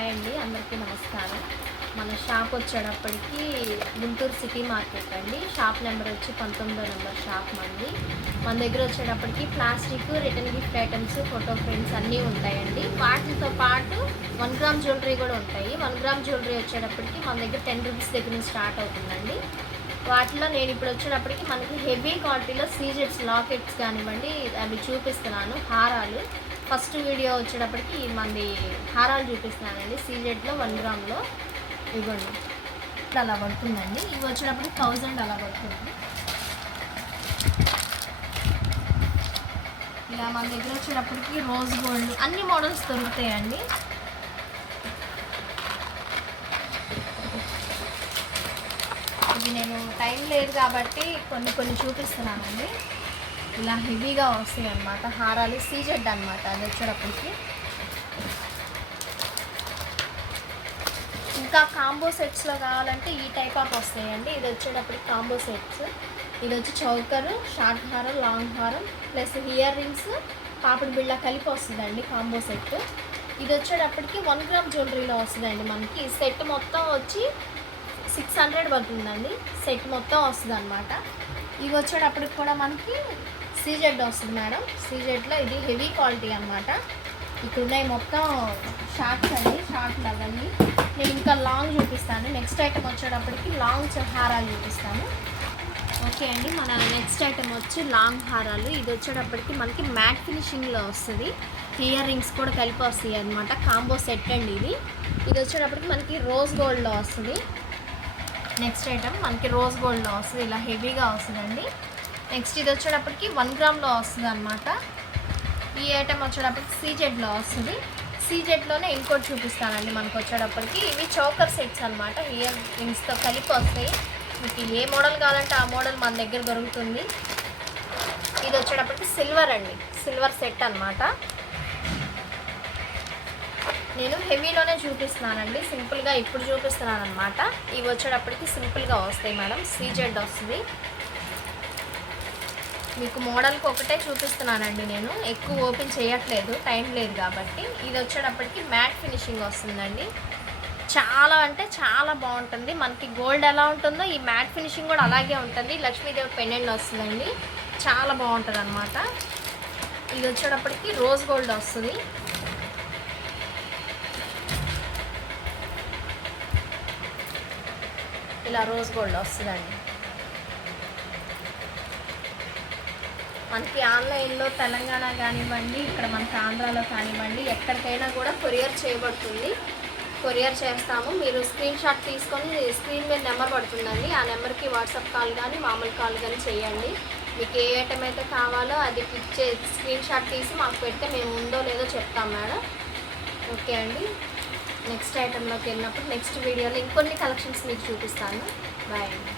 Hi అండి, అందరికీ నమస్కారం. మన షాప్ వచ్చేటప్పటికి గుంటూరు సిటీ మార్కెట్ అండి. షాప్ నెంబర్ వచ్చి 19వ నెంబర్ షాప్ మంది. మన దగ్గర వచ్చేటప్పటికి plastic, return gift items, photo frames అన్నీ ఉంటాయండి. వాటితో పాటు 1 గ్రామ్ జ్యువెలరీ కూడా ఉంటాయి. 1 గ్రామ్ జ్యువెలరీ వచ్చేటప్పటికి మన దగ్గర 10 రూపీస్ దగ్గర నుంచి స్టార్ట్ అవుతుందండి. వాటిలో నేను ఇప్పుడు వచ్చేటప్పటికి మనకి హెవీ క్వాలిటీలో సీజెట్స్ లాకెట్స్ కానివ్వండి అవి చూపిస్తున్నాను. హారాలు ఫస్ట్ వీడియో వచ్చేటప్పటికి మనది హారాలు చూపిస్తున్నానండి. సీజెడ్లో 1 గ్రామ్లో ఇవ్వండి అలా పడుతుందండి. ఇవి వచ్చేటప్పటికి 1000 అలా పడుతుంది. ఇలా మన దగ్గర వచ్చేటప్పటికి రోజ్ గోల్డ్ అన్ని మోడల్స్ దొరుకుతాయండి. ఇది నేను టైం లేదు కాబట్టి కొన్ని చూపిస్తున్నానండి. ఇలా హెవీగా వస్తాయి అన్నమాట హారాలు. సీజెడ్ అనమాట అది వచ్చేటప్పటికి. ఇంకా కాంబో సెట్స్లో కావాలంటే ఈ టైప్ ఆఫ్ వస్తాయండి. ఇది వచ్చేటప్పటికి కాంబో సెట్స్. ఇది వచ్చి చౌకరు, షార్ట్ హారం, లాంగ్ హారం ప్లస్ ఇయర్ రింగ్స్, పాపిడి బిళ్ళ కలిపి వస్తుందండి కాంబో సెట్. ఇది వచ్చేటప్పటికి 1 గ్రామ్ జ్యువెలరీలో వస్తుందండి. మనకి సెట్ మొత్తం వచ్చి 600 పడుతుందండి. సెట్ మొత్తం వస్తుంది అనమాట. ఇవి వచ్చేటప్పటికి కూడా మనకి సీజెడ్ వస్తుంది మేడం. సీజెడ్లో ఇది హెవీ క్వాలిటీ అనమాట. ఇక్కడ ఉన్నాయి మొత్తం షార్ట్స్ అండి, షార్ట్లు అవన్నీ. నేను ఇంకా లాంగ్ చూపిస్తాను. నెక్స్ట్ ఐటమ్ వచ్చేటప్పటికి లాంగ్ హారాలు చూపిస్తాను. ఓకే అండి, మన నెక్స్ట్ ఐటమ్ వచ్చి లాంగ్ హారాలు. ఇది వచ్చేటప్పటికి మనకి మ్యాట్ ఫినిషింగ్లో వస్తుంది. ఇయర్ రింగ్స్ కూడా కలిపి వస్తాయి అనమాట. కాంబో సెట్ అండి ఇది. ఇది వచ్చేటప్పటికి మనకి రోజ్ గోల్డ్లో వస్తుంది. నెక్స్ట్ ఐటమ్ మనకి రోజ్ గోల్డ్లో వస్తుంది. ఇలా హెవీగా వస్తుందండి. నెక్స్ట్ ఇది వచ్చేటప్పటికి 1 గ్రామ్లో వస్తుంది అనమాట. ఈ ఐటమ్ వచ్చేటప్పటికి సీజెడ్లో వస్తుంది. సీజెడ్లోనే ఇంకోటి చూపిస్తానండి మనకు వచ్చేటప్పటికి. ఇవి చోకర్ సెట్స్ అనమాట. ఇయర్ రింగ్స్తో కలిపి వస్తాయి. మీకు ఏ మోడల్ కావాలంటే ఆ మోడల్ మన దగ్గర దొరుకుతుంది. ఇది వచ్చేటప్పటికి సిల్వర్ అండి, సిల్వర్ సెట్ అనమాట. నేను హెవీలోనే చూపిస్తున్నానండి, సింపుల్గా ఇప్పుడు చూపిస్తున్నాను అనమాట. ఇవి వచ్చేటప్పటికి సింపుల్గా వస్తాయి మేడం. సీజెడ్ వస్తుంది. మీకు మోడల్కి ఒకటే చూపిస్తున్నానండి, నేను ఎక్కువ ఓపెన్ చేయట్లేదు, టైం లేదు కాబట్టి. ఇది వచ్చేటప్పటికి మ్యాట్ ఫినిషింగ్ వస్తుందండి. చాలా అంటే చాలా బాగుంటుంది. మనకి గోల్డ్ ఎలా ఉంటుందో ఈ మ్యాట్ ఫినిషింగ్ కూడా అలాగే ఉంటుంది. లక్ష్మీదేవి పెండెంట్ వస్తుందండి, చాలా బాగుంటుంది అనమాట. ఇది వచ్చేటప్పటికి రోజ్ గోల్డ్ వస్తుంది. ఇలా రోజ్ గోల్డ్ వస్తుందండి. మనకి ఆన్లైన్లో తెలంగాణ కానివ్వండి, ఇక్కడ మనకి ఆంధ్రాలో కానివ్వండి, ఎక్కడికైనా కూడా కొరియర్ చేయబడుతుంది. కొరియర్ చేస్తాము. మీరు స్క్రీన్ షాట్ తీసుకొని స్క్రీన్ మీద నెంబర్ పడుతుందండి. ఆ నెంబర్కి వాట్సాప్ కాల్ కానీ మామూలు కాల్ కానీ చేయండి. మీకు ఏ ఐటమ్ అయితే కావాలో అది క్లిక్ చేసి స్క్రీన్ షాట్ తీసి మాకు పెడితే మేము ఉందో లేదో చెప్తాం మేడం. ఓకే అండి, నెక్స్ట్ ఐటెంలోకి వెళ్ళినప్పుడు నెక్స్ట్ వీడియోలో ఇంకొన్ని కలెక్షన్స్ మీకు చూపిస్తాను. బాయ్ అండి.